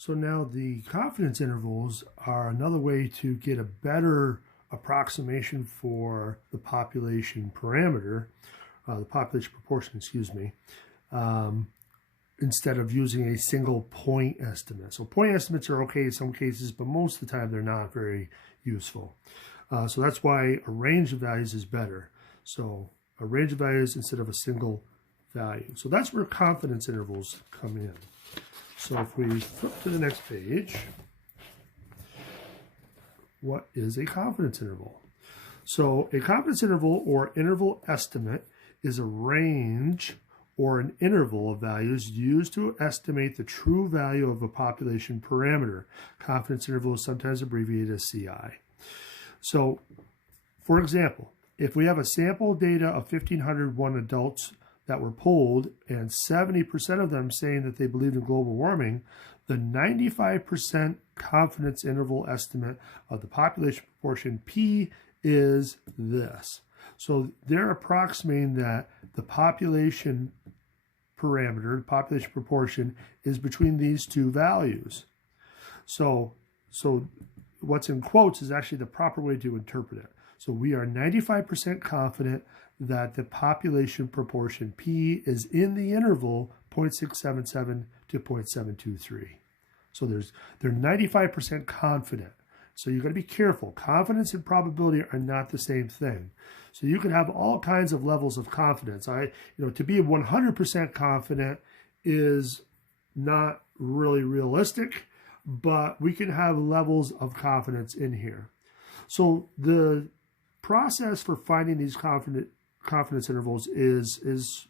So now the confidence intervals are another way to get a better approximation for the population parameter, the population proportion, excuse me, instead of using a single point estimate. So point estimates are okay in some cases, but most of the time they're not very useful. So that's why a range of values is better. So a range of values instead of a single value. So that's where confidence intervals come in. So if we flip to the next page, what is a confidence interval? So a confidence interval or interval estimate is a range or an interval of values used to estimate the true value of a population parameter. Confidence interval is sometimes abbreviated as CI. So, for example, if we have a sample data of 1,501 adults that were polled and 70% of them saying that they believed in global warming, the 95% confidence interval estimate of the population proportion P is this. So they're approximating that the population parameter, the population proportion, is between these two values. So what's in quotes is actually the proper way to interpret it. So we are 95% confident that the population proportion P is in the interval 0.677 to 0.723. So they're 95% confident. So you've got to be careful. Confidence and probability are not the same thing. So you can have all kinds of levels of confidence. To be 100% confident is not really realistic, but we can have levels of confidence in here. So the process for finding these confidence intervals is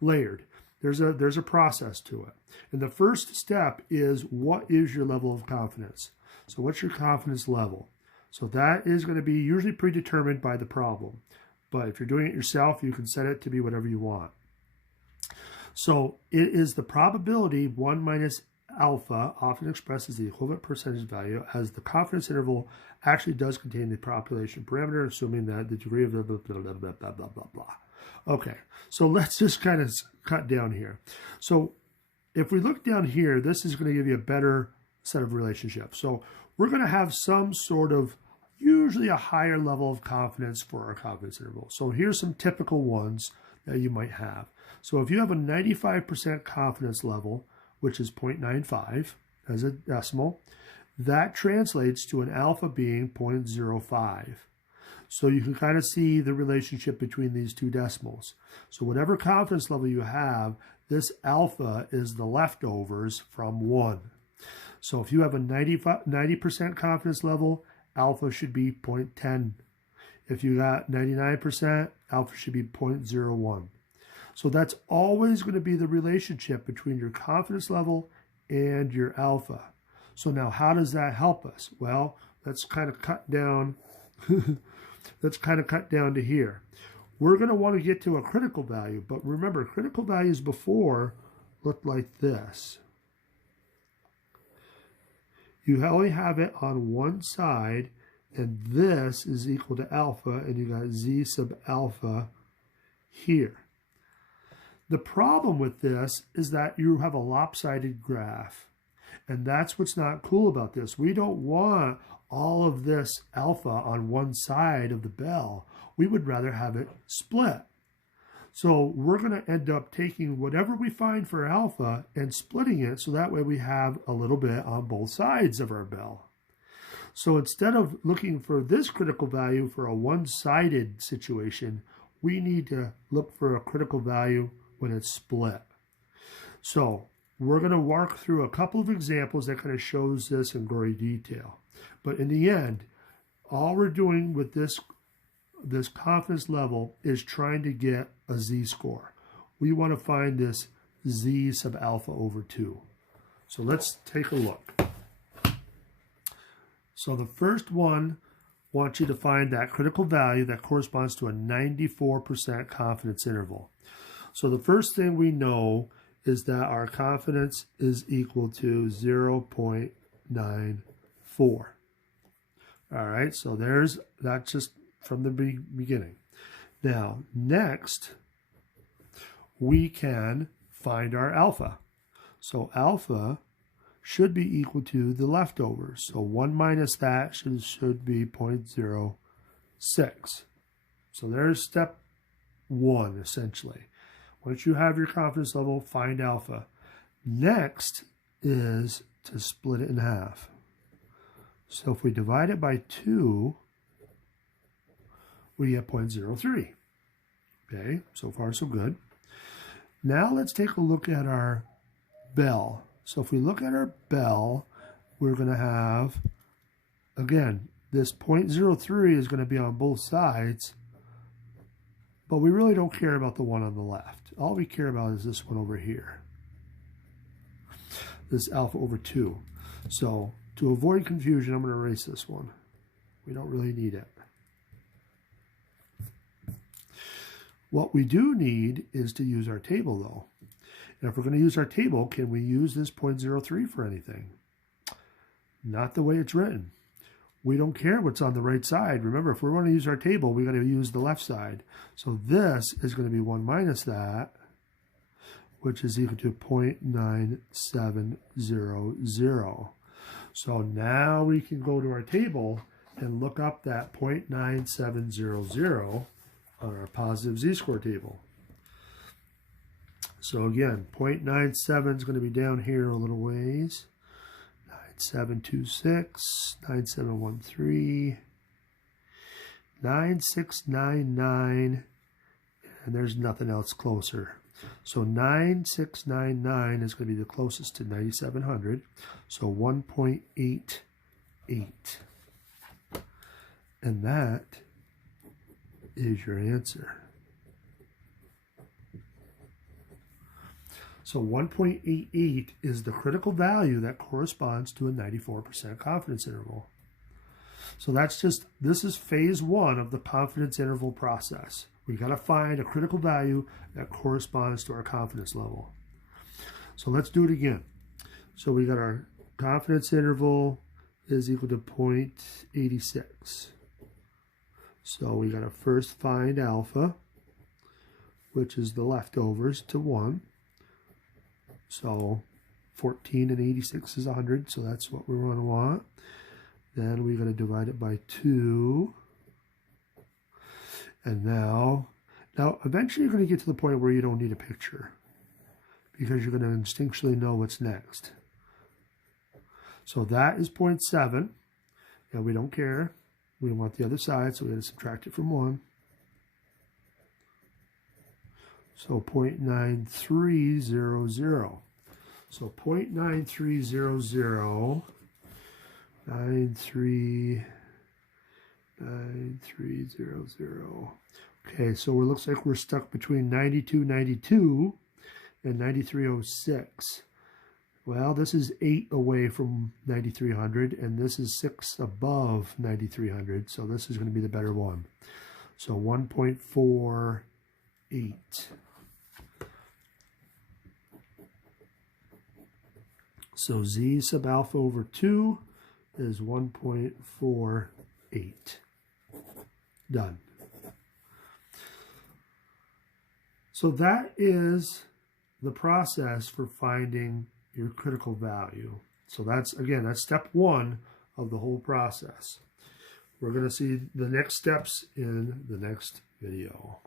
layered. There's a process to it. And the first step is, what is your level of confidence? So what's your confidence level? So that is going to be usually predetermined by the problem. But if you're doing it yourself, you can set it to be whatever you want. So it is the probability 1 minus alpha, often expressed as the equivalent percentage value, as the confidence interval actually does contain the population parameter, assuming that the degree of blah, blah, blah, blah, blah, blah, blah, blah. Okay, so let's just kind of cut down here. So if we look down here, this is going to give you a better set of relationships. So we're going to have some sort of, usually a higher level of confidence for our confidence interval. So here's some typical ones that you might have. So if you have a 95% confidence level, which is 0.95 as a decimal, that translates to an alpha being 0.05. So you can kind of see the relationship between these two decimals. So whatever confidence level you have, this alpha is the leftovers from 1. So if you have a 90% confidence level, alpha should be 0.10. If you got 99%, alpha should be 0.01. So that's always going to be the relationship between your confidence level and your alpha. So now how does that help us? Well, let's kind of cut down. Let's kind of cut down to here. We're going to want to get to a critical value, but remember, critical values before looked like this. You only have it on one side, and this is equal to alpha, and you got z sub alpha here. The problem with this is that you have a lopsided graph, and that's what's not cool about this. We don't want all of this alpha on one side of the bell. We would rather have it split. So we're going to end up taking whatever we find for alpha and splitting it, so that way we have a little bit on both sides of our bell. So instead of looking for this critical value for a one-sided situation, we need to look for a critical value when it's split. So we're going to walk through a couple of examples that kind of shows this in gory detail. But in the end, all we're doing with this confidence level is trying to get a z-score. We want to find this z sub alpha over 2. So let's take a look. So the first one wants you to find that critical value that corresponds to a 94% confidence interval. So the first thing we know is that our confidence is equal to 0.94. All right, so that's just from the beginning. Now, next, we can find our alpha. So alpha should be equal to the leftovers. So 1 minus that should be 0.06. So there's step 1, essentially. Once you have your confidence level, find alpha. Next is to split it in half. So if we divide it by 2, we get 0.03. Okay, so far so good. Now let's take a look at our bell. So if we look at our bell, we're going to have, again, this 0.03 is going to be on both sides, but we really don't care about the one on the left. All we care about is this one over here, this alpha over 2. So to avoid confusion, I'm going to erase this one. We don't really need it. What we do need is to use our table, though. And if we're going to use our table, can we use this 0.03 for anything? Not the way it's written. We don't care what's on the right side. Remember, if we're going to use our table, we're going to use the left side. So this is going to be 1 minus that, which is equal to 0.9700. So now we can go to our table and look up that 0.9700 on our positive z-score table. So again, 0.97 is going to be down here a little ways. 9726, 9713, 9699, and there's nothing else closer. So 9699 is going to be the closest to 9700, so 1.88. And that is your answer. So 1.88 is the critical value that corresponds to a 94% confidence interval. So that's just, this is phase 1 of the confidence interval process. We got to find a critical value that corresponds to our confidence level. So let's do it again. So we got our confidence interval is equal to 0.86. So we got to first find alpha, which is the leftovers, to 1. So 14 and 86 is 100, so that's what we're going to want. Then we're going to divide it by 2. And now eventually you're going to get to the point where you don't need a picture, because you're going to instinctually know what's next. So that is 0.7, and we don't care. We want the other side, so we're going to subtract it from 1. So 0.9300. So 0.9300, 9300. Okay, so it looks like we're stuck between 9292 and 9306. Well, this is 8 away from 9300, and this is 6 above 9300, so this is going to be the better one. So 1.48. So z sub alpha over 2 is 1.48. Done. So that is the process for finding your critical value. So that's, again, that's step 1 of the whole process. We're going to see the next steps in the next video.